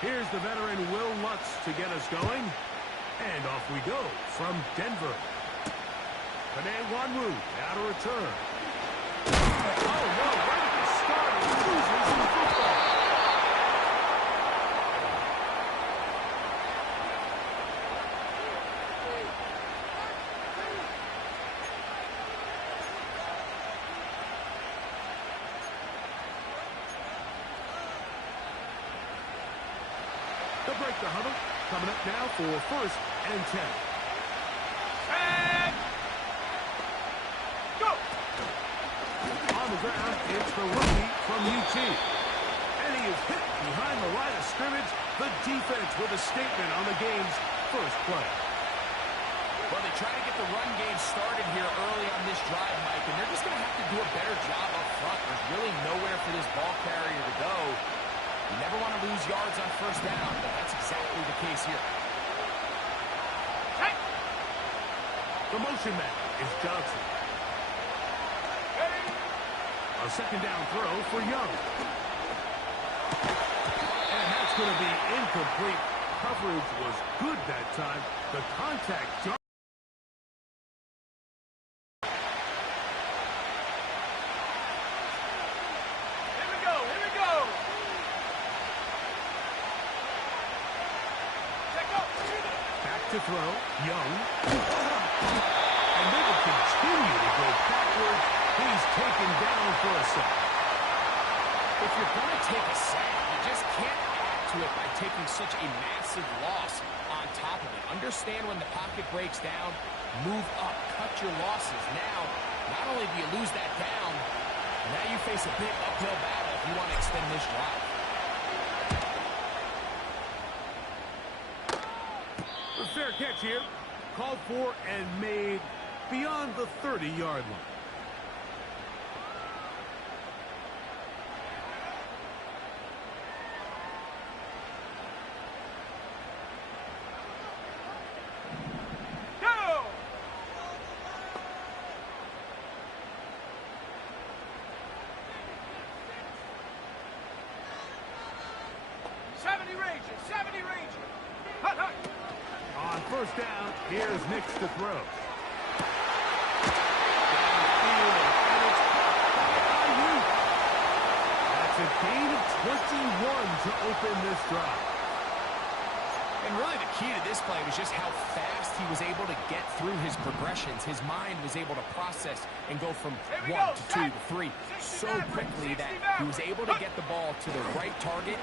Here's the veteran Will Lutz to get us going. And off we go from Denver. Panay Wanwu, now to return. Oh, no, right at the start, he loses the football. They'll break the huddle. Coming up now for 1st and 10. And go! On the ground, it's the rookie from UT. And he is hit behind the line of scrimmage. The defense with a statement on the game's first play. Well, they try to get the run game started here early on this drive, Mike, and they're just going to have to do a better job up front. There's really nowhere for this ball carrier to go. You never want to lose yards on 1st down, but that's exactly the case here. Hey. The motion man is Johnson. Hey. A 2nd down throw for Young. And that's going to be incomplete. Coverage was good that time. The contact... to throw, Young, and they will continue to go backward. He's taken down for a sack. If you're going to take a sack, you just can't add to it by taking such a massive loss on top of it. Understand when the pocket breaks down, move up, cut your losses. Now, not only do you lose that down, now you face a big uphill battle if you want to extend this drive. A fair catch here, called for and made beyond the 30-yard line. Go! Hut, hut. On 1st down, here's Nix to throw. Downfield, and it's caught by Ayuk. That's a gain of 21 to open this drive. And really the key to this play was just how fast he was able to get through his progressions. His mind was able to process and go from 1 to 2 to 3 so quickly that he was able to get the ball to the right target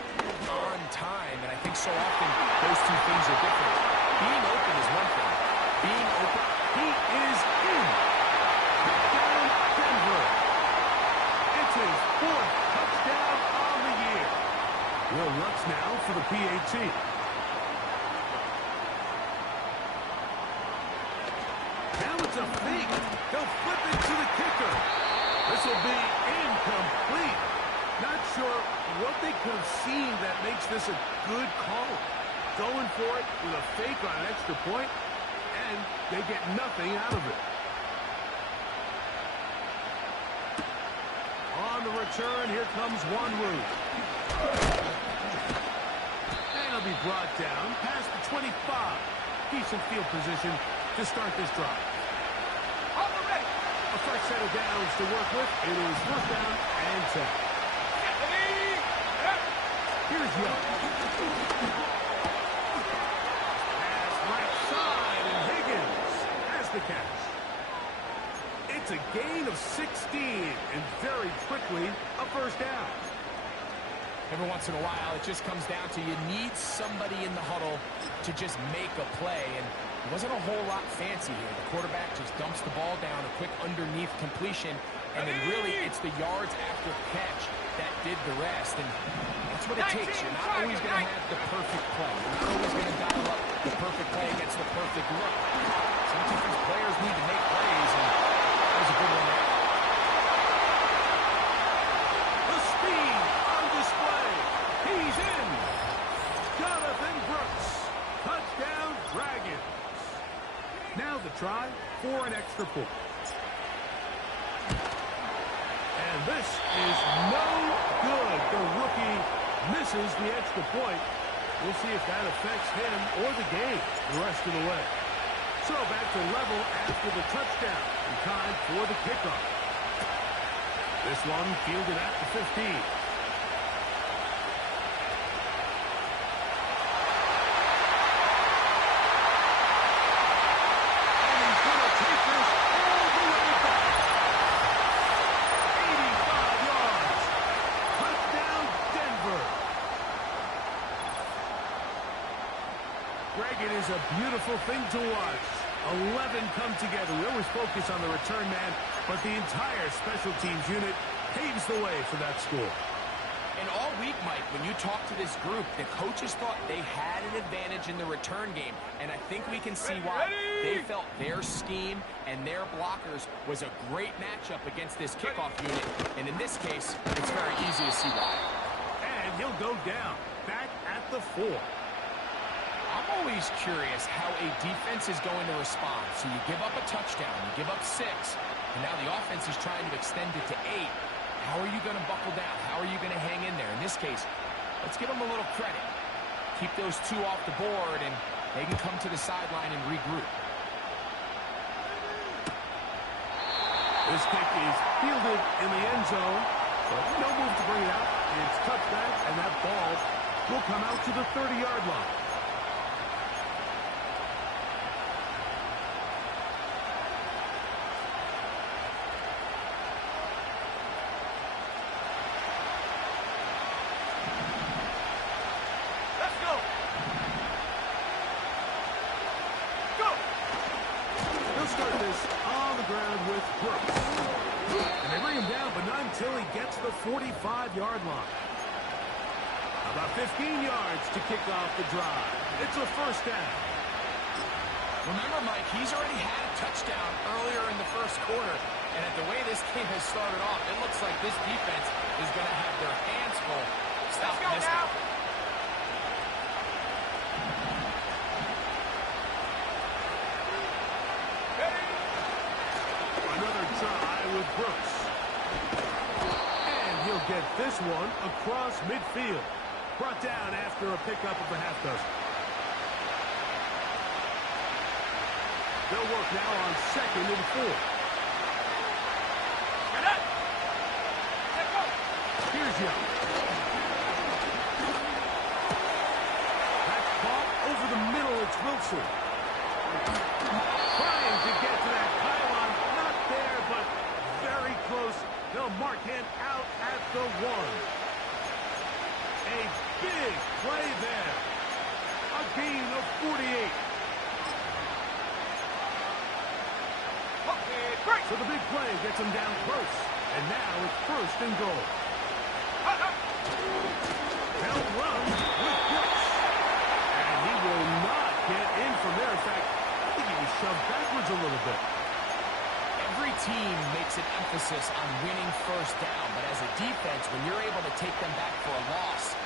on time. And I think so often those two things are different. Being open is one thing. Being open, he is in. Touchdown, Denver. It's his 4th touchdown on the year. Will Lutz now for the PAT. Now it's a fake. They'll flip it to the kicker. This will be incomplete. Not sure what they could have seen that makes this a good call. Going for it with a fake on an extra point, and they get nothing out of it. On the return, here comes Wanwu. And he'll be brought down past the 25. Decent field position to start this drive. A fresh set of downs to work with. It is 1st down and 10. Here's Young. Pass right side, and Higgins has the catch. It's a gain of 16, and very quickly a 1st down. every once in a while, it just comes down to you need somebody in the huddle to just make a play. And it wasn't a whole lot fancy here. The quarterback just dumps the ball down, a quick underneath completion, and then really it's the yards after catch that did the rest. And that's what it takes. You're not always going to have the perfect play. You're not always going to dial up the perfect play against the perfect look. Sometimes these players need to make plays, and that was a good one there. The speed on display. He's in. Jonathan Brooks. Touchdown, Dragons. Now the try for an extra point. And this is no good. The rookie misses the extra point. We'll see if that affects him or the game the rest of the way. So back to level after the touchdown. In time for the kickoff. This one fielded at the 15. Greg, it is a beautiful thing to watch. 11 come together. We always focus on the return man, but the entire special teams unit paves the way for that score. And all week, Mike, when you talk to this group, the coaches thought they had an advantage in the return game, and I think we can see why. They felt their scheme and their blockers was a great matchup against this kickoff unit, and in this case, it's very easy to see why. And he'll go down, back at the 4. I'm always curious how a defense is going to respond. So you give up a touchdown, you give up 6, and now the offense is trying to extend it to 8. How are you going to buckle down? How are you going to hang in there? In this case, let's give them a little credit. Keep those 2 off the board, and they can come to the sideline and regroup. This kick is fielded in the end zone, but no move to bring it out. It's touchback, and that ball will come out to the 30-yard line. Start this on the ground with Brooks. And they bring him down, but not until he gets the 45-yard line. About 15 yards to kick off the drive. It's a first down. Remember, Mike, he's already had a touchdown earlier in the first quarter. And at the way this game has started off, it looks like this defense is going to have their hands full. Stop this now. With Brooks. And he'll get this one across midfield. Brought down after a pickup of a half dozen. They'll work now on 2nd and 4. Here's Young. That's caught over the middle. It's Wilson. Trying to get to that pylon. Not there, but very close. They'll mark him out at the 1. A big play there. A gain of 48. So the big play gets him down close. And now it's 1st and goal. They'll run with Brooks. And he will not get in from there. In fact, I think he was shoved backwards a little bit. Every team makes an emphasis on winning first down, but as a defense, when you're able to take them back for a loss,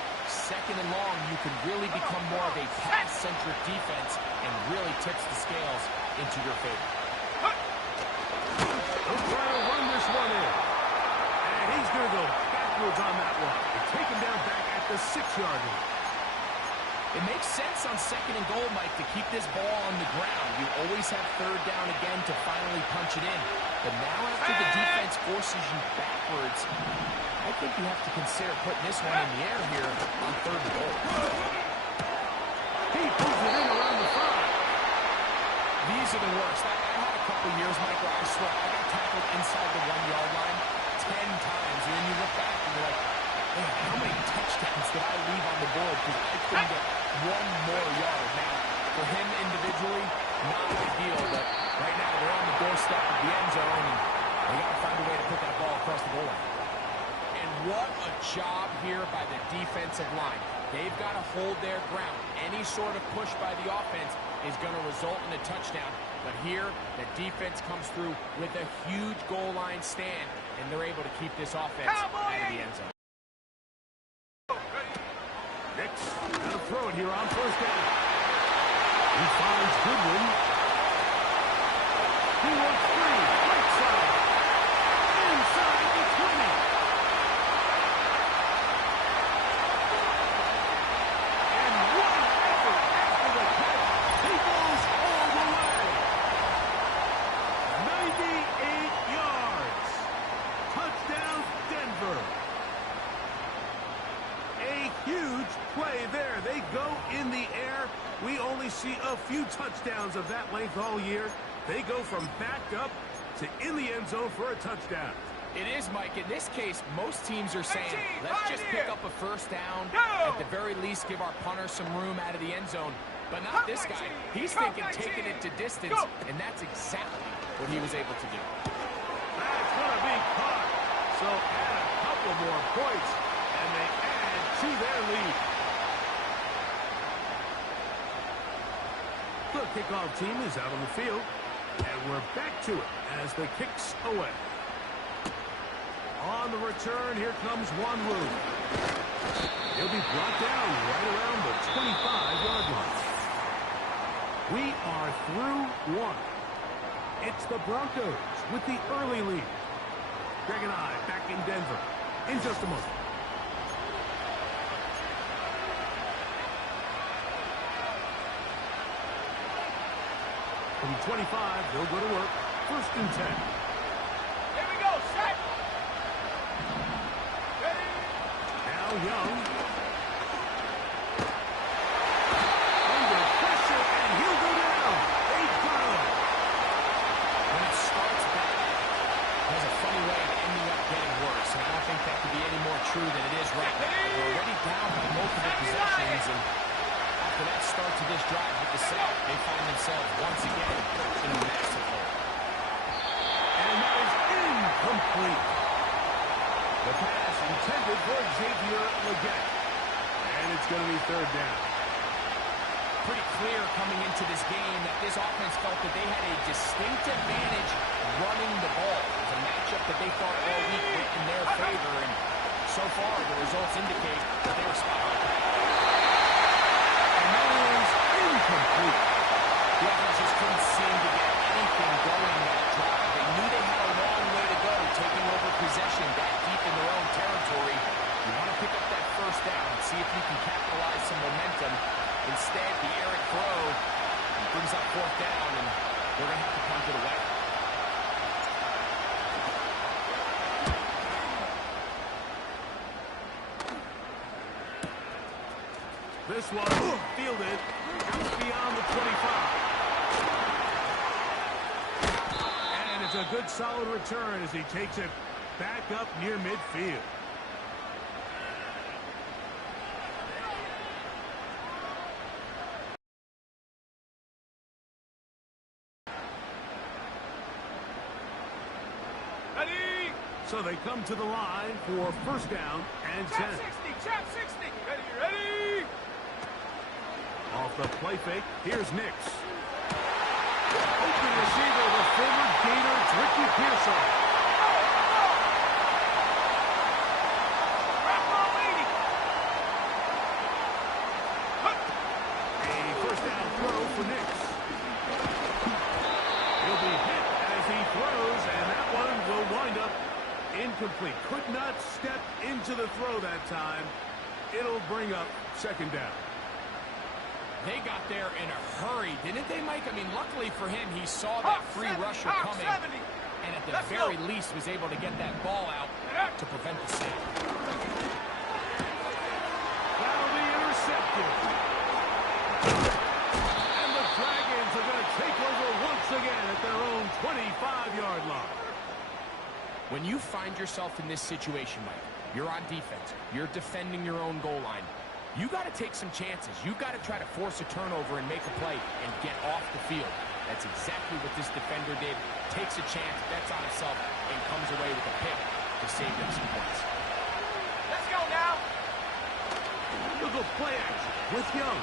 2nd and long, you can really become more of a pass-centric defense and really tips the scales into your favor. He'll try to run this one in. And he's going to go backwards on that one. They take him down back at the 6-yard line. It makes sense on 2nd and goal, Mike, to keep this ball on the ground. You always have 3rd down again to finally punch it in. But now after the defense forces you backwards, I think you have to consider putting this one in the air here on 3rd and goal. He pulls it in around the 5. These are the worst. I had a couple years, Mike, where I swear I got tackled inside the 1-yard line 10 times. And then you look back and you're like, man, how many touchdowns did I leave on the board because I couldn't get 1 more yard? Now, for him individually, not a big deal, but right now we're on the doorstep of the end zone, and they got to find a way to put that ball across the goal line. And what a job here by the defensive line. They've got to hold their ground. Any sort of push by the offense is going to result in a touchdown. But here, the defense comes through with a huge goal line stand, and they're able to keep this offense out of the end zone. Nix gonna throw it here on 1st down. He finds Goodwin. He wants 3. Right side. Inside the 20. And what Huge play there. They go in the air. We only see a few touchdowns of that length all year. They go from backed up to in the end zone for a touchdown. It is, Mike. In this case, most teams are saying, let's just pick up a first down. At the very least, give our punter some room out of the end zone. But not this guy. He's thinking taking it to distance, and that's exactly what he was able to do. That's going to be caught. So add a couple more points, and they add to their lead. The kickoff team is out on the field, and we're back to it as the kick's away. On the return, here comes Wanwu. He'll be brought down right around the 25-yard line. We are through one. It's the Broncos with the early lead. Greg and I back in Denver in just a moment. From 25, they'll go to work. 1st and 10. Here we go, set. Ready. Now Young. Under pressure, and he'll go down. They got him. When it starts bad, it has a funny way of ending up getting worse. And I don't think that could be any more true than it is right now. We're already down by multiple possessions, and after that start to this drive with the sack, they find themselves once again in a massive hole. And that is incomplete. The pass intended for Xavier Legette. And it's going to be 3rd down. Pretty clear coming into this game that this offense felt that they had a distinct advantage running the ball. It was a matchup that they thought all week went in their favor, and so far the results indicate that they were spot on. And that is incomplete. The offense just couldn't seem to get anything going that drive. They knew they had a long way to go, taking over possession that deep in their own territory. You want to pick up that 1st down and see if you can capitalize some momentum. Instead, the errant throw brings up 4th down, and they're going to have to punt it away. This one fielded out beyond the 25. And it's a good solid return as he takes it back up near midfield. Ready. So they come to the line for 1st down and 10. Trap 60. Ready, ready. Off the play fake, here's Nix. Open receiver, the former Gator, it's Ricky Pearson. A 1st down throw for Nix. He'll be hit as he throws, and that one will wind up incomplete. Could not step into the throw that time. It'll bring up 2nd down. They got there in a hurry, didn't they, Mike? I mean, luckily for him, he saw that free rusher coming, and at the very least was able to get that ball out to prevent the sack. That'll be intercepted. And the Dragons are going to take over once again at their own 25-yard line. When you find yourself in this situation, Mike, you're on defense, you're defending your own goal line, you got to take some chances. You got to try to force a turnover and make a play and get off the field. That's exactly what this defender did. Takes a chance, bets on himself, and comes away with a pick to save them some points. Let's go now. Look at play action with Young.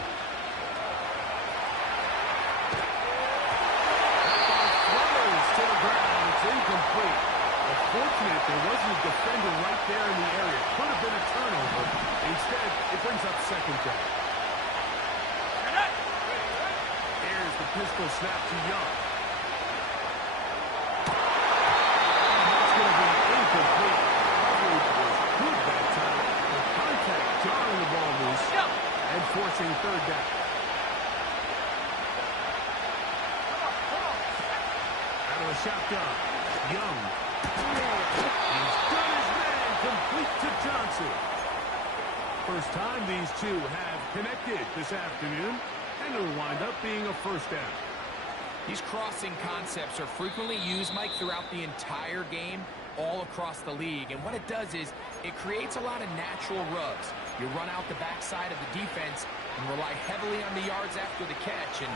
That ball throws to the ground. It's incomplete. Fortunate there wasn't a defender right there in the area. Could have been a turnover. Instead, it brings up 2nd down. Here's the pistol snap to Young. And that's going to be incomplete. Coverage was good that time. The contact jarring the ball loose and forcing 3rd down. Out of the shotgun, Young. He's got his man complete to Johnson. First time these two have connected this afternoon, and it'll wind up being a first down. These crossing concepts are frequently used, Mike, throughout the entire game, all across the league. And what it does is it creates a lot of natural rubs. You run out the backside of the defense and rely heavily on the yards after the catch, and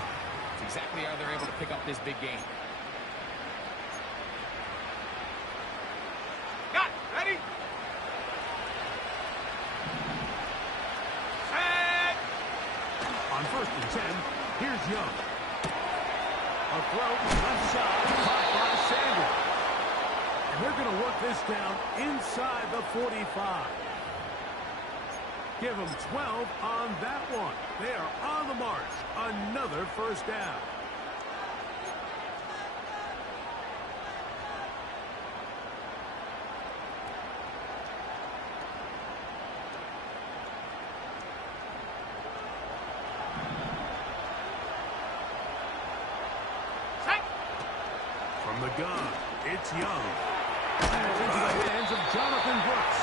it's exactly how they're able to pick up this big game. Got it. Ready? Set. On 1st and 10, here's Young. A throw left side, caught by Sanders. And they're going to work this down inside the 45. Give them 12 on that one. They are on the march. Another first down. Set. From the gun, it's Young. Pass into the hands of Jonathan Brooks.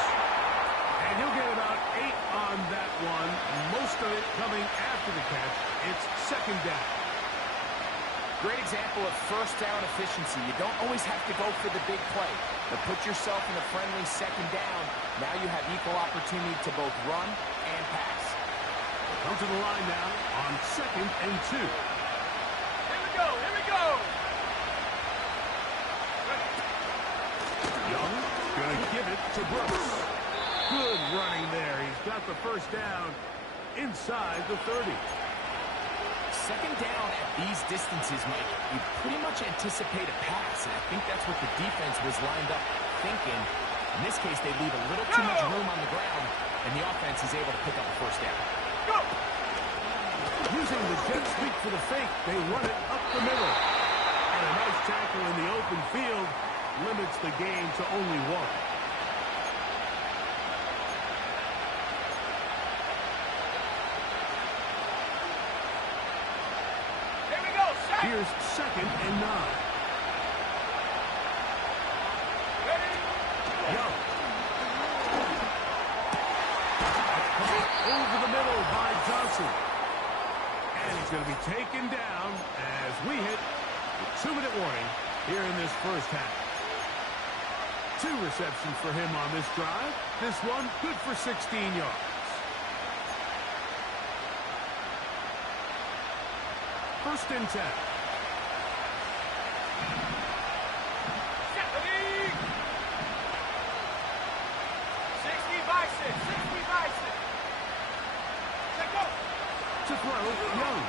And he'll get about 8 on that one. Most of it coming after the catch. It's second down. Great example of first down efficiency. You don't always have to go for the big play, but put yourself in a friendly second down. Now you have equal opportunity to both run and pass. Come to the line now on 2nd and 2. Here we go. Here we go. Young going to give it to Brooks. Good running there. He's got the first down inside the 30. Second down at these distances, Mike, you pretty much anticipate a pass, and I think that's what the defense was lined up thinking. In this case, they leave a little too much room on the ground, and the offense is able to pick up a first down. Go. Using the jet sweep for the fake, they run it up the middle. And a nice tackle in the open field limits the game to only 1. Here we go. Set. Here's 2nd and 9. Ready. Young. Caught over the middle by Johnson. And he's going to be taken down as we hit the 2-minute warning here in this first half. 2 receptions for him on this drive. This one good for 16 yards. First and 10. Set. Ready. 60 by 6. 60 by 6. Let go. To throw, Young.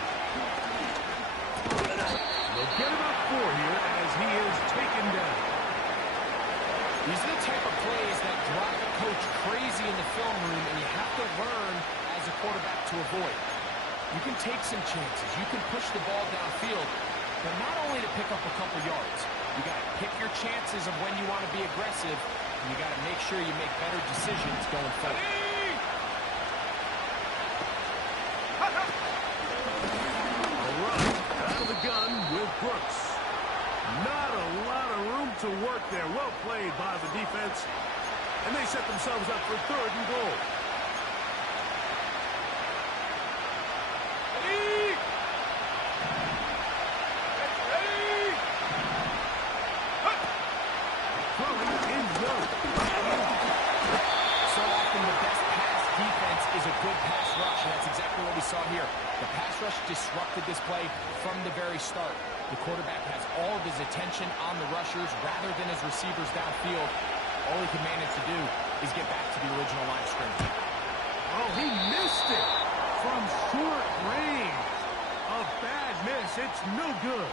They'll get about 4 here as he is taken down. These are the type of plays that drive a coach crazy in the film room, and you have to learn as a quarterback to avoid. You can take some chances. You can push the ball downfield, but not only to pick up a couple yards. You got to pick your chances of when you want to be aggressive, and you got to make sure you make better decisions going forward. Ready. A run out of the gun with Brooks. Not a lot of room to work there. Well played by the defense. And they set themselves up for 3rd and goal. Ready. Ready. Throwing in Young. So often the best pass defense is a good pass rush, and that's exactly what we saw here. The pass rush disrupted this play from the very start. The quarterback has all of his attention on the rushers rather than his receivers downfield. All he can manage to do is get back to the original line of scrimmage. Oh, he missed it from short range. A bad miss. It's no good.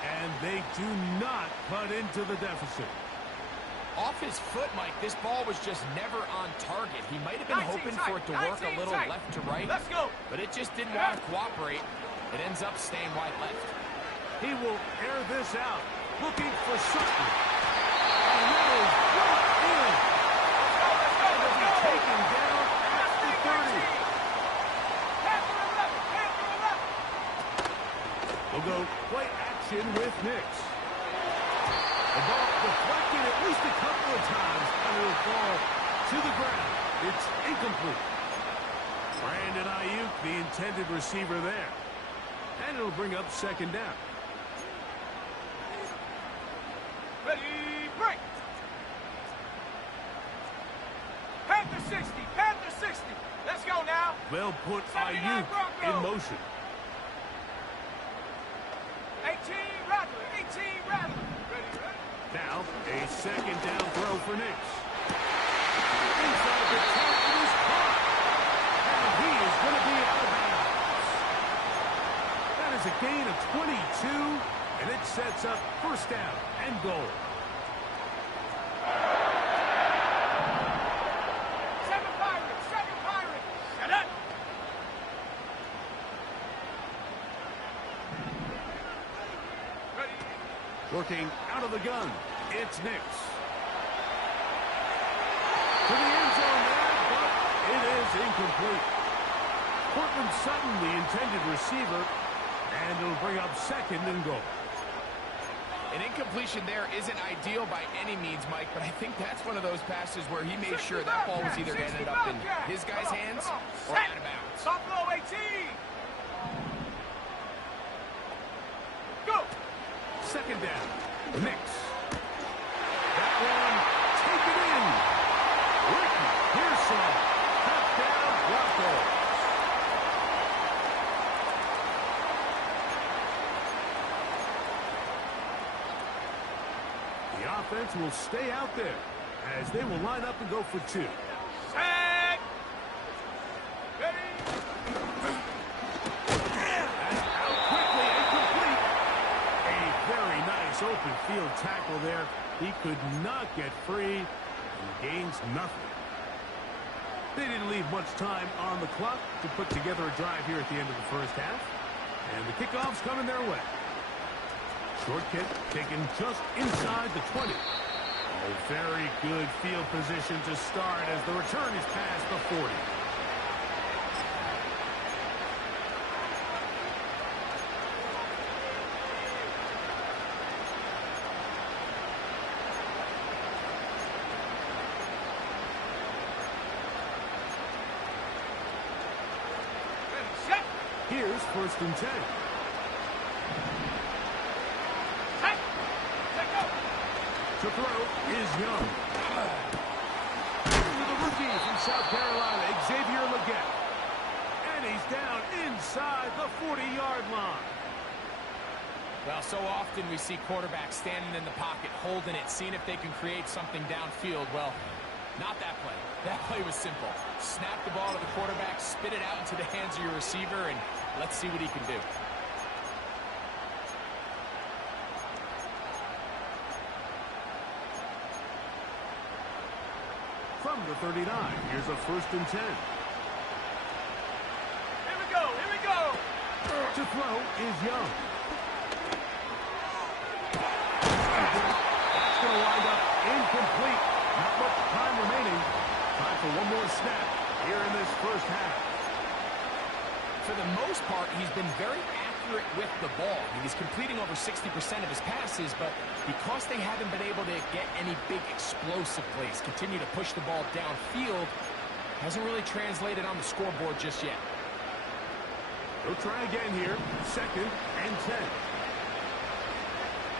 And they do not cut into the deficit. Off his foot, Mike, this ball was just never on target. He might have been hoping for it to work a little left to right, Let's go. but it just didn't want to cooperate. It ends up staying wide left. He will air this out, looking for Sutton. And that is brought in. Will be taken down at the 30. We'll go play action with Nix. The ball deflected at least a couple of times, and it will fall to the ground. It's incomplete. Brandon Ayuk, the intended receiver there. And it'll bring up second down. Ready, break. Panther 60, Panther 60. Let's go now. They'll put 79 Ayuk Broncos. in motion. 18 Rattler, 18 Rattler. Ready, ready. Now, a second down throw for Nix. Inside the 10 it is caught. And he is going to be out of bounds. That is a gain of 22, and it sets up first down and goal. 7 Pirates, 7 Pirates. Shut up. Ready. Working out of the gun, it's Nix. To the end zone there, but it is incomplete. Cortland Sutton, the intended receiver, and it'll bring up second and goal. An incompletion there isn't ideal by any means, Mike, but I think that's one of those passes where he made sure that ball was either going to end up in his guy's hands or out of bounds. Buffalo 18. Go. Second down, Nix. That one, take it in. Ricky Pearsall, touchdown Broncos. The offense will stay out there as they will line up and go for two. Set. Ready. That's out quickly and complete. A very nice open field tackle there. He could not get free and gains nothing. They didn't leave much time on the clock to put together a drive here at the end of the first half. And the kickoff's coming their way. Short kick taken just inside the 20. Oh, very good field position to start as the return is past the 40. Ready, set. Here's first and 10. Set. Set, go. To throw is Young. To the rookie from South Carolina, Xavier Legette. And he's down inside the 40-yard line. Well, so often we see quarterbacks standing in the pocket, holding it, seeing if they can create something downfield. Well, not that play. That play was simple. Snap the ball to the quarterback, spit it out into the hands of your receiver, and let's see what he can do. From the 39, here's a first and 10. Here we go. Here we go. To throw is Young. That's going to wind up incomplete. Not much time remaining. Time for one more snap here in this first half. For the most part, he's been very accurate with the ball. I mean, he's completing over 60% of his passes, but because they haven't been able to get any big explosive plays, continue to push the ball downfield, hasn't really translated on the scoreboard just yet. They'll try again here. Second and 10.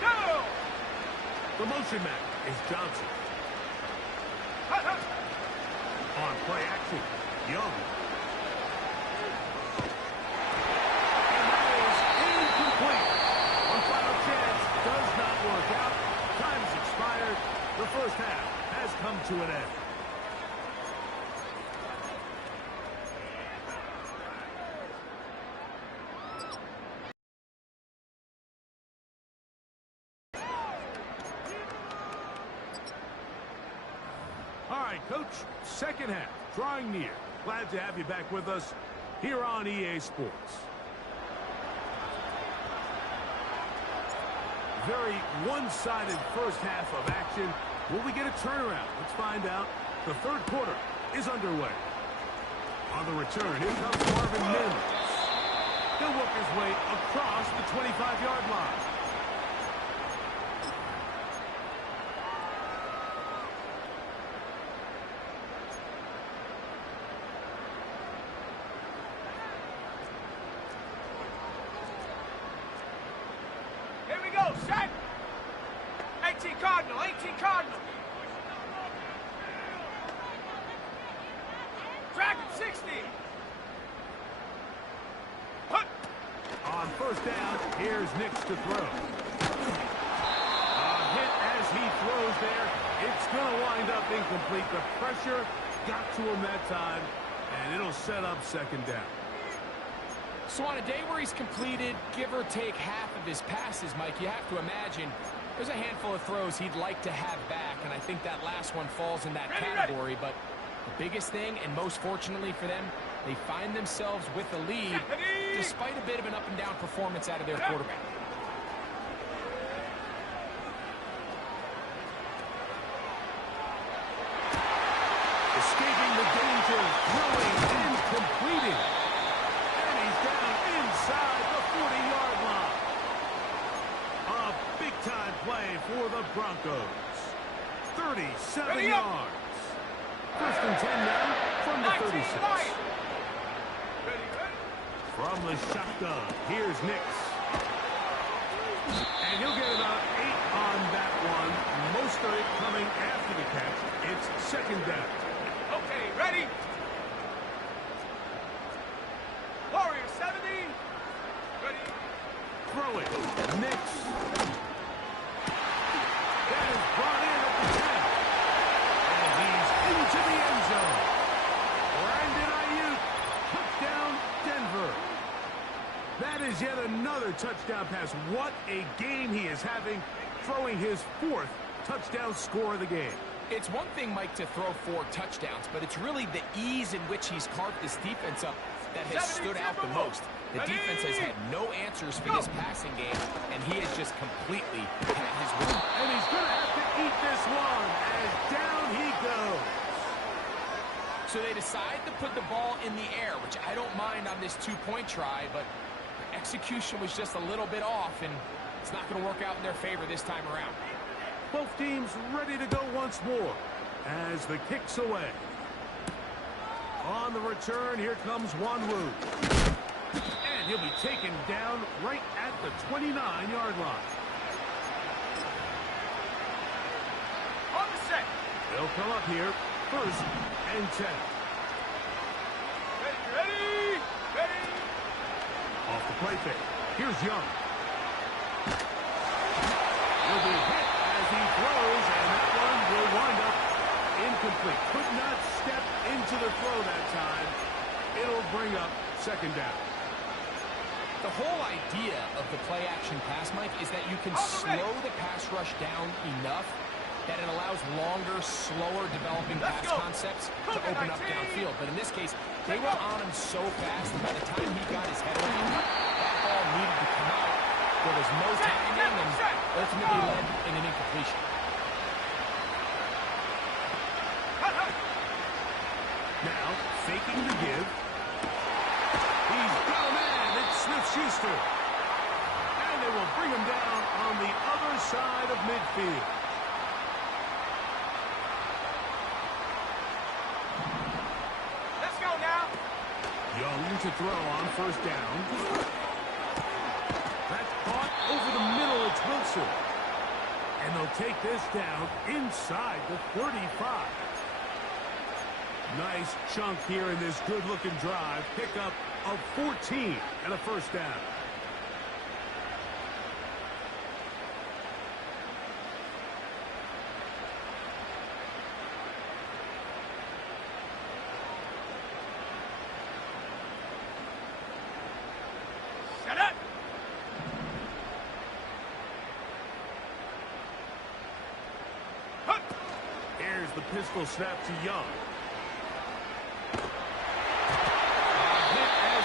Go. The motion man is Johnson. Hut, hut. On play action, Young. And that is incomplete. One final chance does not work out. Time's expired. The first half has come to an end. All right, Coach, second half, drawing near. Glad to have you back with us here on EA Sports. Very one-sided first half of action. Will we get a turnaround? Let's find out. The third quarter is underway. On the return, here comes Marvin Mims. He'll work his way across the 25-yard line. Cardinal, 18 Cardinal. Dragon 60. Put. On first down, here's Nix to throw. A hit as he throws there. It's going to wind up incomplete. The pressure got to him that time, and it'll set up second down. So on a day where he's completed, give or take half of his passes, Mike, you have to imagine there's a handful of throws he'd like to have back, and I think that last one falls in that category. But the biggest thing, and most fortunately for them, they find themselves with a lead despite a bit of an up-and-down performance out of their quarterback. Escaping the danger, throwing and completing. And he's down inside the 40-yard line. A big-time play for the Broncos. 37 yards. First and 10 now from the 36. From the shotgun, here's Nix. And he'll get about 8 on that one. Most of it coming after the catch. It's second down. Okay, ready? Warrior 70. Ready? Throw it. Nix. That is brought in at the 10. And he's into the end zone. Brandon Ayuk. Touchdown, Denver. That is yet another touchdown pass. What a game he is having, throwing his 4th touchdown score of the game. It's one thing, Mike, to throw 4 touchdowns, but it's really the ease in which he's carved this defense up that has stood out the most. The defense has had no answers for this passing game, and he has just completely had his way. And he's going to have to eat this one as down he goes. So they decide to put the ball in the air, which I don't mind on this 2-point try, but execution was just a little bit off, and it's not going to work out in their favor this time around. Both teams ready to go once more as the kick's away. On the return, here comes Wanwu. And he'll be taken down right at the 29-yard line. On the set. They'll come up here, first and 10. Ready? Off the play fake. Here's Young. He'll be hit as he throws, and that one will wind up incomplete. Could not step into the throw that time. It'll bring up second down. The whole idea of the play-action pass, Mike, is that you can slow the pass rush down enough that it allows longer, slower developing pass concepts to open up downfield. But in this case, they were on him so fast that by the time he got his head around, that ball needed to come out. There was no timing and ultimately led in an incompletion. Now, faking the give. He's got a man. It's Smith-Schuster. And they will bring him down on the other side of midfield. Let's go now. Young to throw on first down. That's caught over the middle. It's Wilson. And they'll take this down inside the 35. Nice chunk here in this good-looking drive. Pickup of 14 and a first down. Set it. Here's the pistol snap to Young.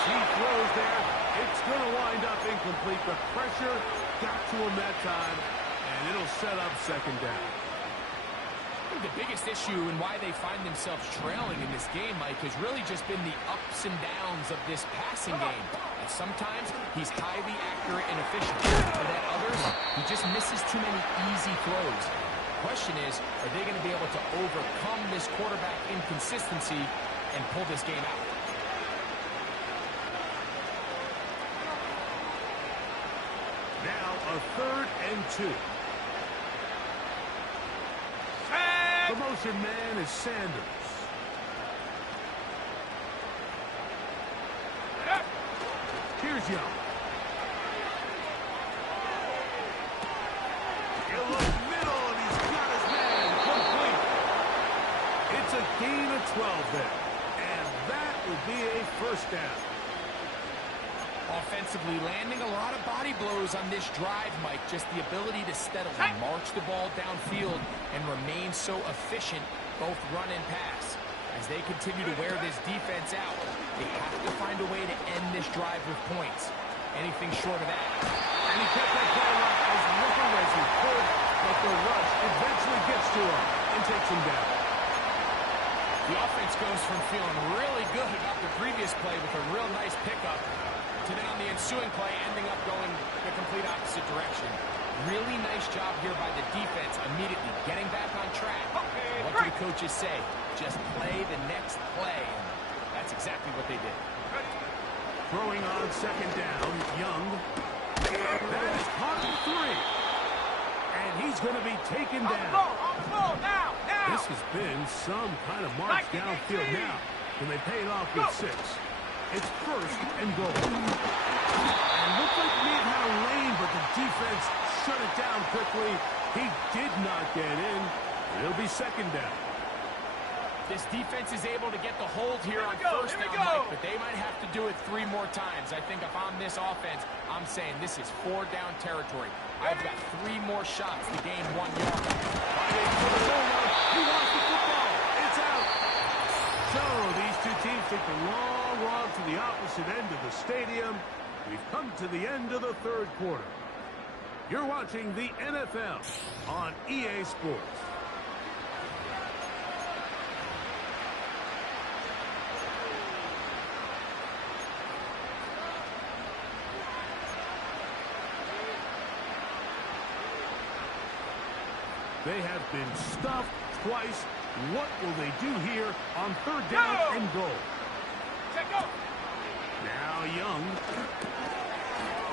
He throws there. It's going to wind up incomplete. The pressure got to him that time, and it'll set up second down. I think the biggest issue and why they find themselves trailing in this game, Mike, has really just been the ups and downs of this passing game. And sometimes he's highly accurate and efficient, but at others, he just misses too many easy throws. The question is, are they going to be able to overcome this quarterback inconsistency and pull this game out? Now a 3rd and 2. The motion man is Sanders. Here's Young. He'll look middle, and he's got his man complete. It's a gain of 12 there, and that will be a first down. Offensively, landing a lot of body blows on this drive, Mike. Just the ability to steadily march the ball downfield and remain so efficient, both run and pass. As they continue to wear this defense out, they have to find a way to end this drive with points. Anything short of that. And he kept that play alive as looking as he could, but the rush eventually gets to him and takes him down. The offense goes from feeling really good about the previous play with a real nice pickup to then on the ensuing play ending up going the complete opposite direction. Really nice job here by the defense immediately getting back on track. What do the coaches say? Just play the next play. And that's exactly what they did. Throwing on second down, Young. That is caught at 3. And he's going to be taken down. On the ball, now. This has been some kind of march downfield now. Can they pay it off with 6? It's first and goal. And looked like he had a lane, but the defense shut it down quickly. He did not get in. It'll be second down. This defense is able to get the hold here on first down, Mike, but they might have to do it 3 more times. I think if I'm this offense, I'm saying this is 4-down territory. I've got 3 more shots to gain 1 yard. He lost the football. It's out. So these two teams take the long walk to the opposite end of the stadium. We've come to the end of the third quarter. You're watching the NFL on EA Sports. They have been stuffed twice. What will they do here on third down and goal? Now Young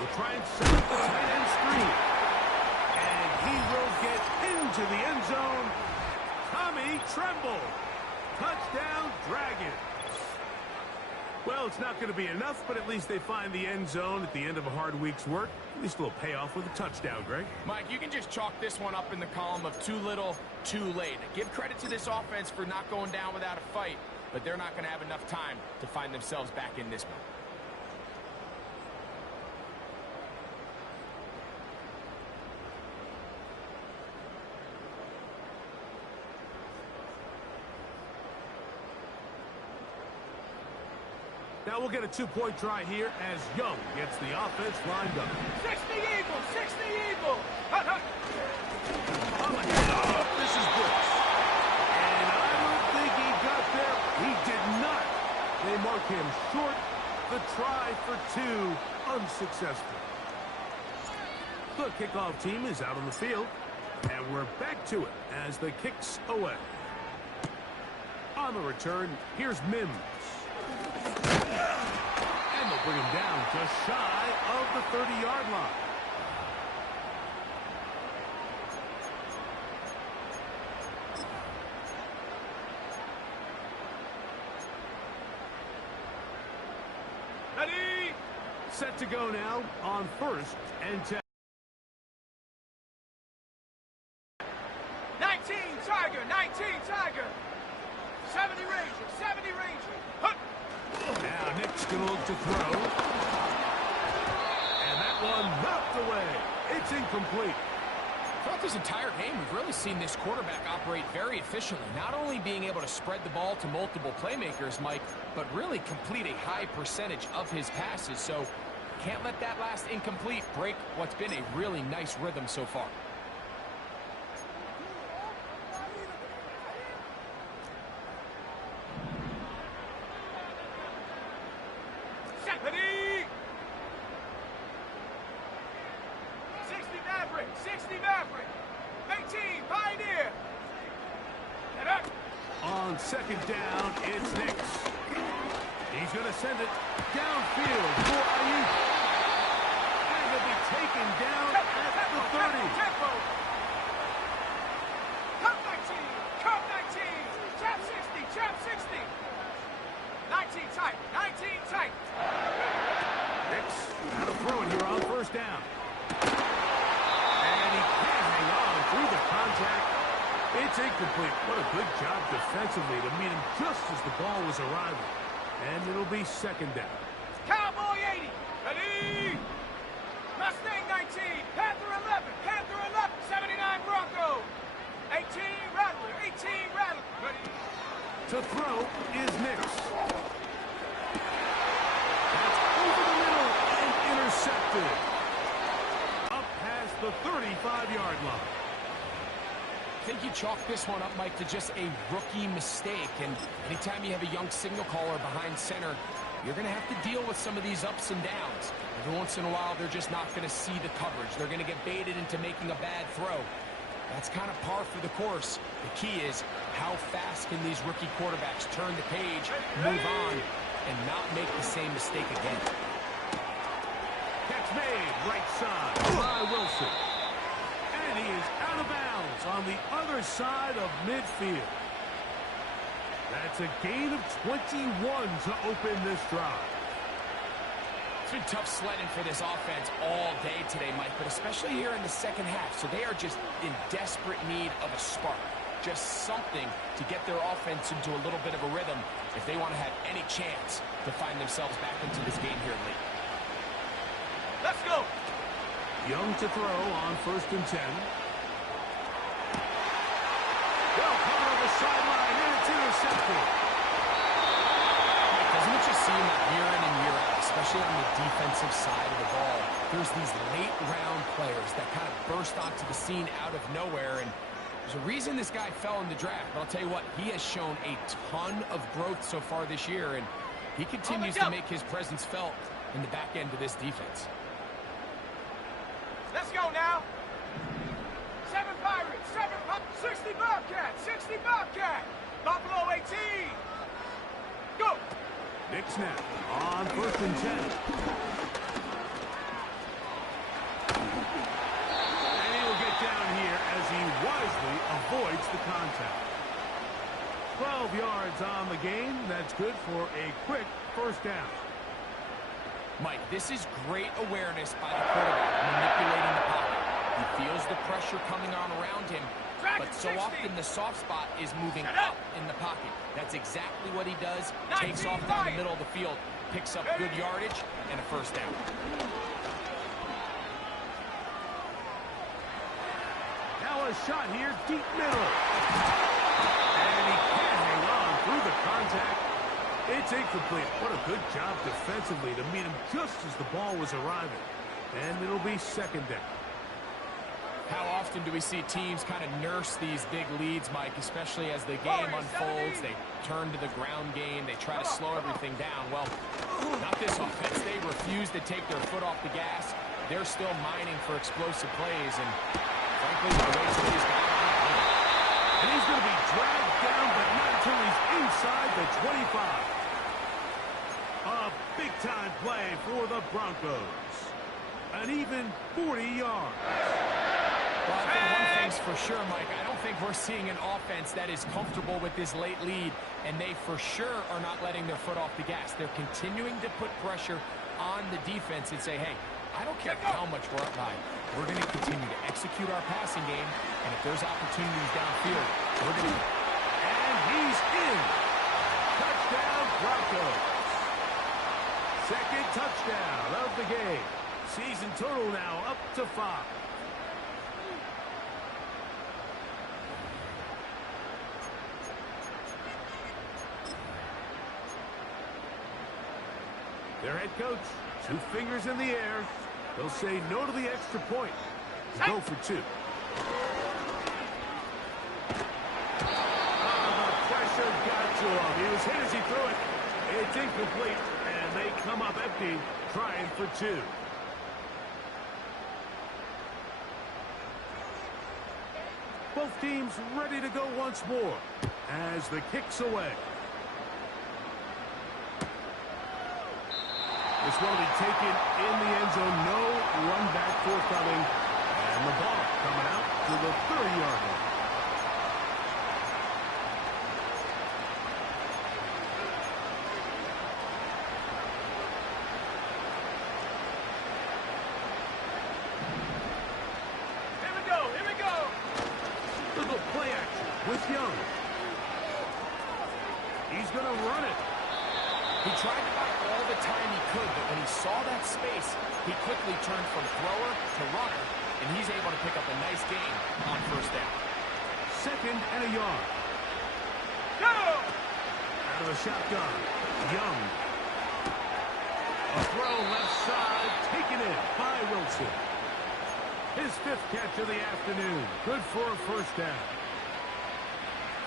will try and set up the tight end screen. And he will get into the end zone. Tommy Tremble. Touchdown, Dragons. Well, it's not going to be enough, but at least they find the end zone at the end of a hard week's work. At least a little payoff with a touchdown, Greg. Mike, you can just chalk this one up in the column of too little, too late. Give credit to this offense for not going down without a fight, but they're not going to have enough time to find themselves back in this one. Now we'll get a 2-point try here as Young gets the offense lined up. 60 Eagle, 60 Eagle. Oh, my God. This is Brooks. And I don't think he got there. He did not. They mark him short. The try for 2, unsuccessful. The kickoff team is out on the field. And we're back to it as the kick's away. On the return, here's Mims. And they'll bring him down just shy of the 30-yard line. Ready? Set to go now on first and 10. 19 Tiger, 19 Tiger. 70 Ranger, 70 Ranger. Hup. Now Nick's going to look to throw. And that one knocked away. It's incomplete. Throughout this entire game, we've really seen this quarterback operate very efficiently, not only being able to spread the ball to multiple playmakers, Mike, but really complete a high percentage of his passes. So can't let that last incomplete break what's been a really nice rhythm so far. Ready? 60 Maverick, 60 Maverick. 18 Pioneer. And up. On second down, it's Nix. He's going to send it downfield for Ayuk. And he'll be taken down at the 30. Tempo. Come 19. Come 60. 19 tight. 19 tight. Hicks out of throwing here on first down. And he can't hang on through the contact. It's incomplete. What a good job defensively to meet him just as the ball was arriving. And it'll be second down. Cowboy 80. Ready. Mustang 19. Panther 11. Panther 11. 79 Bronco. 18 Rattler. 18 Rattler. Ready. To throw is Nix. That's over the middle and intercepted. Up past the 35-yard line. I think you chalk this one up, Mike, to just a rookie mistake. And anytime you have a young signal caller behind center, you're going to have to deal with some of these ups and downs. Every once in a while, they're just not going to see the coverage. They're going to get baited into making a bad throw. That's kind of par for the course. The key is how fast can these rookie quarterbacks turn the page, move on, and not make the same mistake again. Catch made, right side by Wilson. And he is out of bounds on the other side of midfield. That's a gain of 21 to open this drive. It's been tough sledding for this offense all day today, Mike, but especially here in the second half. So they are just in desperate need of a spark, just something to get their offense into a little bit of a rhythm if they want to have any chance to find themselves back into this game here late. Let's go. Young to throw on first and 10. Well covered on the sideline, and it's intercepted. Doesn't it just seem like year in and year out, especially on the defensive side of the ball, there's these late-round players that kind of burst onto the scene out of nowhere, and there's a reason this guy fell in the draft, but I'll tell you what, he has shown a ton of growth so far this year, and he continues to make his presence felt in the back end of this defense. Let's go now. 7 Pirates, 60 Bobcat, 60 Bobcat. Buffalo 18. Go. Nick snap on first and 10. And he will get down here as he wisely avoids the contact. 12 yards on the game. That's good for a quick first down. Mike, this is great awareness by the quarterback, manipulating the pocket. He feels the pressure coming on around him, but so often the soft spot is moving up in the pocket. That's exactly what he does. Takes off down the middle of the field, picks up good yardage, and a first down. Now a shot here, deep middle. And he can't hang on through the contact. It's incomplete. What a good job defensively to meet him just as the ball was arriving. And it'll be second down. How often do we see teams kind of nurse these big leads, Mike, especially as the game unfolds? They turn to the ground game. They try to slow everything down. Well, not this offense. They refuse to take their foot off the gas. They're still mining for explosive plays. And frankly, the way today's got and he's going to be dragged down, but not until he's inside the 25. A big-time play for the Broncos. An even 40 yards. Well, I think one thing's for sure, Mike. I don't think we're seeing an offense that is comfortable with this late lead, and they for sure are not letting their foot off the gas. They're continuing to put pressure on the defense and say, hey, I don't care how much we're up by. We're going to continue to execute our passing game, and if there's opportunities downfield, we're going to... And he's in. Touchdown, Broncos. Second touchdown of the game. Season total now up to 5. Their head coach, 2 fingers in the air. They'll say no to the extra point. Go for 2. The pressure got to him. He was hit as he threw it. It's incomplete, and they come up empty, trying for 2. Both teams ready to go once more as the kick's away. This one will be taken in the end zone. No run back forthcoming. And the ball coming out to the 30-yard line. run it. He tried to buy all the time he could, but when he saw that space, he quickly turned from thrower to runner, and he's able to pick up a nice gain on first down. 2nd and a yard. Go! Out of the shotgun, Young. A throw left side, taken in by Wilson. His 5th catch of the afternoon. Good for a first down.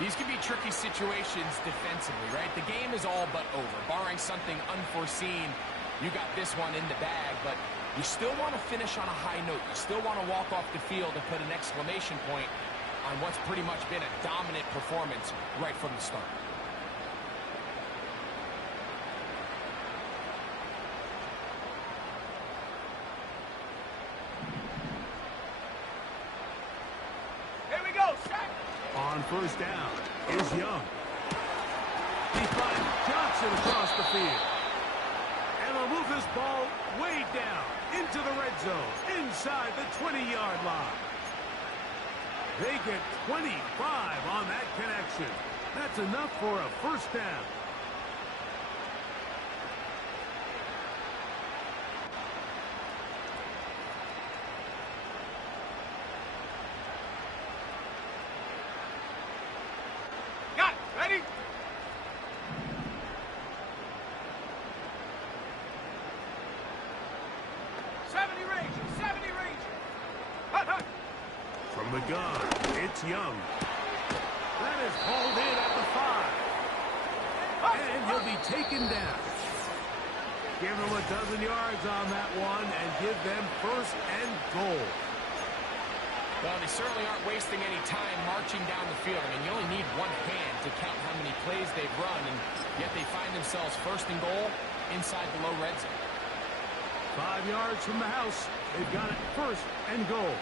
These can be tricky situations defensively, right? The game is all but over. Barring something unforeseen, you got this one in the bag, but you still want to finish on a high note. You still want to walk off the field and put an exclamation point on what's pretty much been a dominant performance right from the start. Here we go, set! On first down is Young. He finds Johnson across the field. And they'll move this ball way down into the red zone, inside the 20-yard line. They get 25 on that connection. That's enough for a first down. Got it, ready? From the gun, it's Young. That is hauled in at the 5. And he'll be taken down. Give them a dozen yards on that one and give them 1st and goal. Well, they certainly aren't wasting any time marching down the field. I mean, you only need one hand to count how many plays they've run, and yet they find themselves 1st and goal inside the low red zone. 5 yards from the house. They've got it 1st and goal.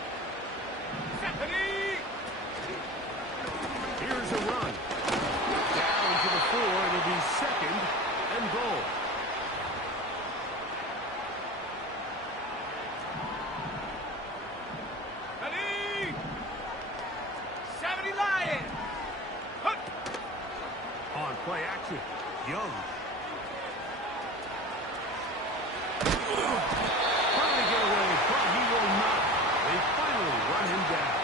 Stephanie! Here's a run. Down to the 4. It'll be 2nd and goal. Ready! 70 Lions! Hunt! On play action, Young. Trying to get away, but he will not. They finally run him down.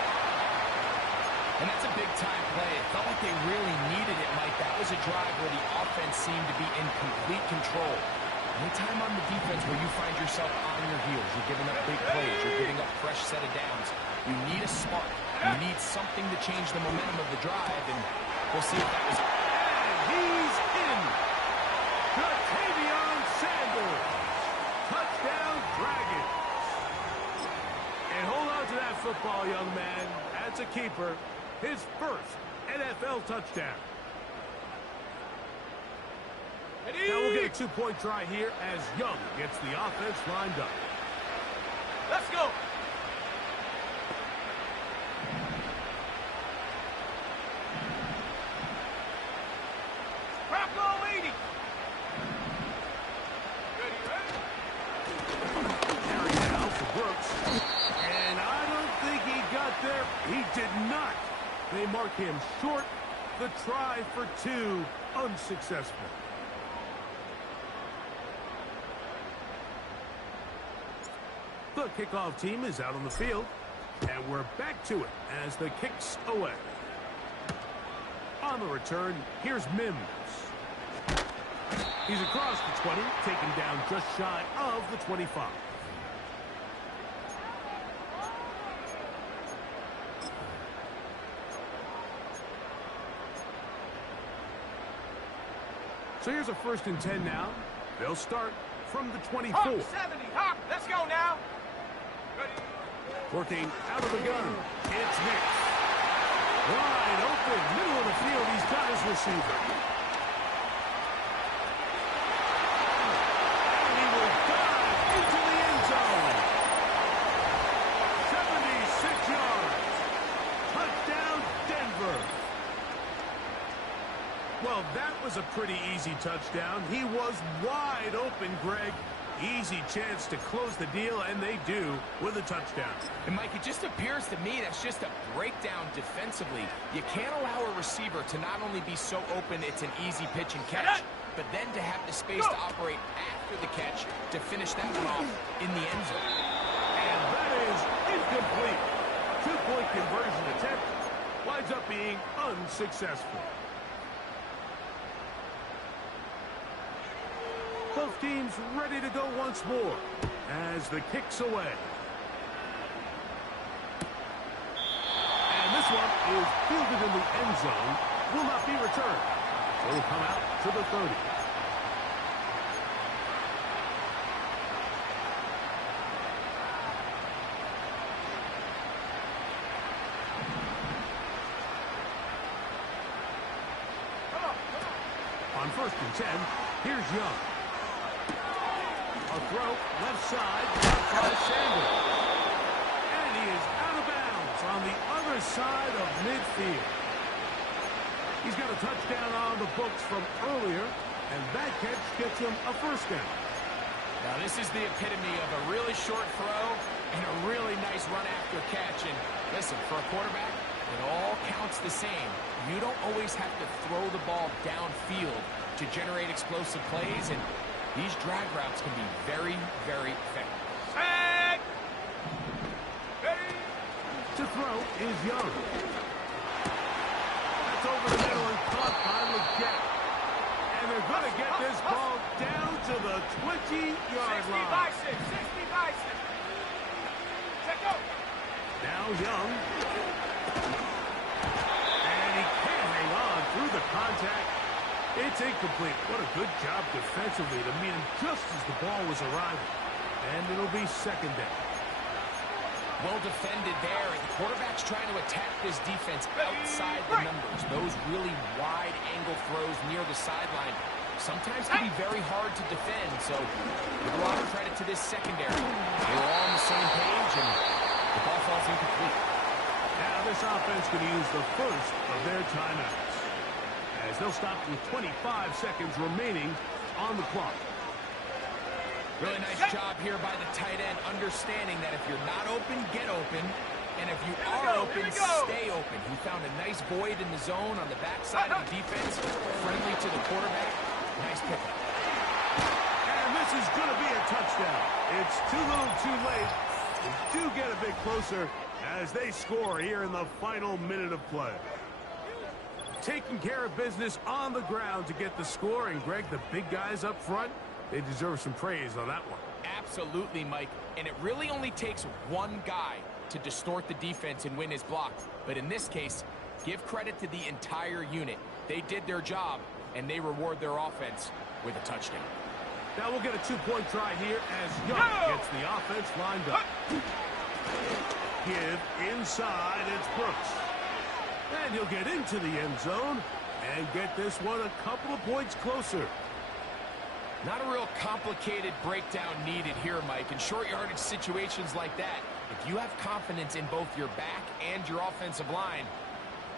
And that's a big-time play. It felt like they really needed it, Mike. That was a drive where the offense seemed to be in complete control. Anytime on the defense where you find yourself on your heels, you're giving up big plays, you're giving up fresh set of downs, you need a spark. You need something to change the momentum of the drive, and we'll see if that was... And he's in. Ja'Tavion Sanders. Touchdown, Dragons. And hold on to that football, young man. That's a keeper. His 1st NFL touchdown. Ready? Now we'll get a 2-point try here as Young gets the offense lined up. Let's go! Bronco 80! Ready, ready? Carry now for Brooks. And I don't think he got there. He did not. They mark him short. The try for 2, unsuccessful. The kickoff team is out on the field. And we're back to it as the kick's away. On the return, here's Mims. He's across the 20, taken down just shy of the 25. So here's a 1st and 10 now. They'll start from the 24. Hawk 70, Hawk, let's go now! Ready? Working out of the gun. It's Nick. Wide open, middle of the field. He's got his receiver. And he will dive into the end zone. 76 yards. Touchdown, Denver. Well, that was a pretty easy touchdown. He was wide open, Greg. Easy chance to close the deal, and they do with a touchdown. And, Mike, it just appears to me that's just a breakdown defensively. You can't allow a receiver to not only be so open it's an easy pitch and catch, but then to have the space to operate after the catch to finish that one off in the end zone. And that is incomplete. Two-point conversion attempt winds up being unsuccessful. Both teams ready to go once more as the kick's away. And this one is fielded in the end zone, will not be returned. So it'll come out to the 30. On 1st and 10, here's Young. A throw, left side, by Sanders. And he is out of bounds on the other side of midfield. He's got a touchdown on the books from earlier, and that catch gets him a first down. Now, this is the epitome of a really short throw and a really nice run after catch. And listen, for a quarterback, it all counts the same. You don't always have to throw the ball downfield to generate explosive plays, and these drag routes can be very, very effective. Set! Ready? To throw is Young. That's over the middle and caught by Legette. And they're going to get this ball down to the 20-yard 60 line. by 6, 60 by 6. Check go. Now Young. And he can't hang on through the contact. It's incomplete. What a good job defensively to meet him just as the ball was arriving. And it'll be second down. Well defended there, and the quarterback's trying to attack this defense outside the numbers. Those really wide angle throws near the sideline sometimes can be very hard to defend, so give a lot of credit to this secondary. They were all on the same page, and the ball falls incomplete. Now this offense can use the first of their timeouts, as they'll stop with 25 seconds remaining on the clock. Really nice job here by the tight end, understanding that if you're not open, get open. And if you are open, stay open. He found a nice void in the zone on the backside of the defense, friendly to the quarterback. Nice pickup. And this is going to be a touchdown. It's too little too late. They do get a bit closer as they score here in the final minute of play. Taking care of business on the ground to get the score. And, Greg, the big guys up front, they deserve some praise on that one. Absolutely, Mike. And it really only takes one guy to distort the defense and win his block. But in this case, give credit to the entire unit. They did their job, and they reward their offense with a touchdown. Now we'll get a two-point try here as Young gets the offense lined up. Give inside, it's Brooks. And he'll get into the end zone and get this one a couple of points closer. Not a real complicated breakdown needed here, Mike. In short yardage situations like that, if you have confidence in both your back and your offensive line,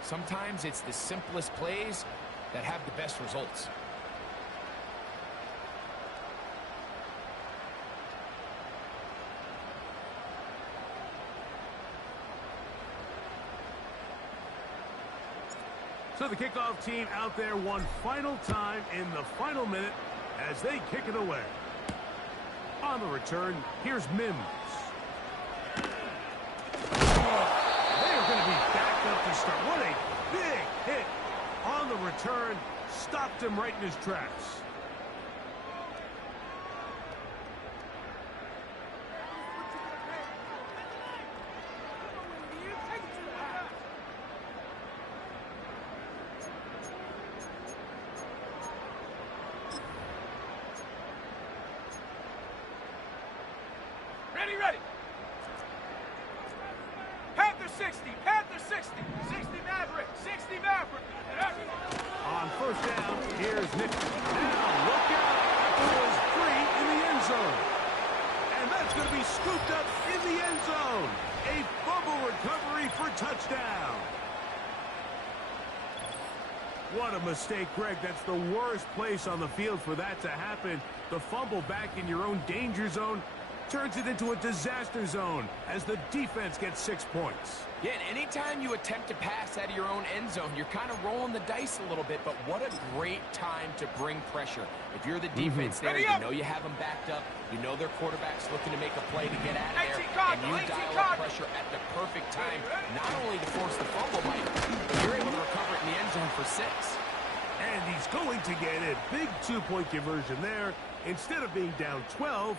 sometimes it's the simplest plays that have the best results. So the kickoff team out there one final time in the final minute as they kick it away. On the return, here's Mims. They're going to be backed up to start. What a big hit on the return. Stopped him right in his tracks. Ready. Panther 60, Panther 60, 60 Maverick, 60 Maverick. On first down, here's Nick. Now, look out. He is free in the end zone. And that's going to be scooped up in the end zone. A fumble recovery for touchdown. What a mistake, Greg. That's the worst place on the field for that to happen. The fumble back in your own danger zone turns it into a disaster zone as the defense gets 6 points. Yeah, and anytime you attempt to pass out of your own end zone, you're kind of rolling the dice a little bit, but what a great time to bring pressure. If you're the defense there, you know you have them backed up, you know their quarterback's looking to make a play to get out of there, and you dial up pressure at the perfect time, not only to force the fumble, Mike, but you're able to recover it in the end zone for 6. And he's going to get a big 2-point conversion there. Instead of being down 12,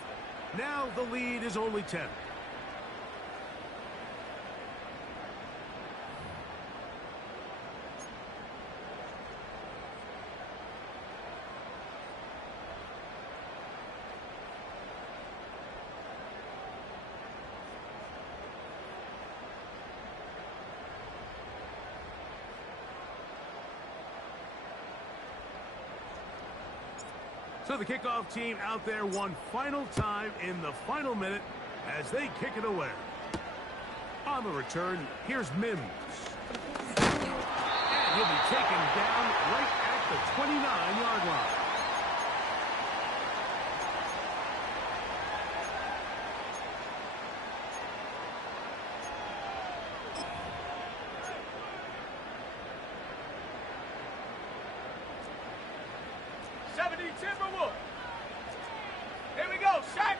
now the lead is only 10. So the kickoff team out there one final time in the final minute as they kick it away. On the return, here's Mims. And he'll be taken down right at the 29-yard line. Timberwood. Here we go, set.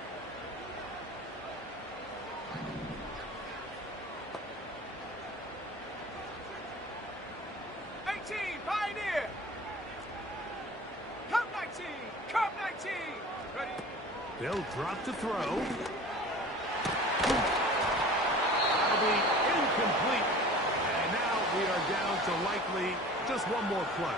Pioneer. Cup 19. Cup 19. Ready. They'll drop to throw. That'll be incomplete. And now we are down to likely just one more play.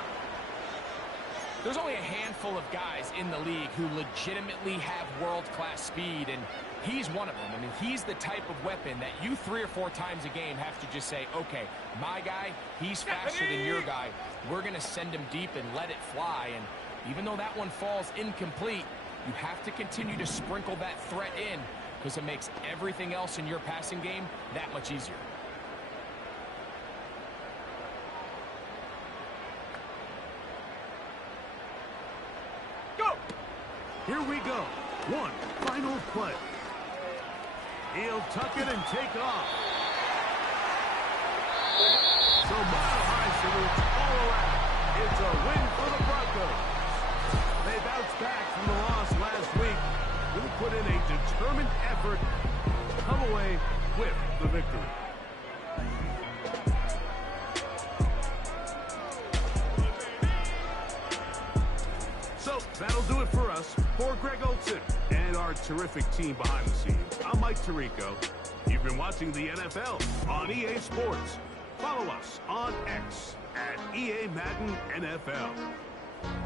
There's only a handful of guys in the league who legitimately have world-class speed, and he's one of them. I mean, he's the type of weapon that you 3 or 4 times a game have to just say, okay, my guy, he's faster than your guy. We're going to send him deep and let it fly. And even though that one falls incomplete, you have to continue to sprinkle that threat in because it makes everything else in your passing game that much easier. Here we go. One final play. He'll tuck it and take off. So Mile High salutes all around. It's a win for the Broncos. They bounced back from the loss last week. Will put in a determined effort to come away with the victory. So that'll do it for us. For Greg Olson and our terrific team behind the scenes, I'm Mike Tirico. You've been watching the NFL on EA Sports. Follow us on X at EA Madden NFL.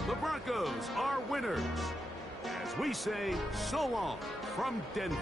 The Broncos are winners. As we say, so long from Denver.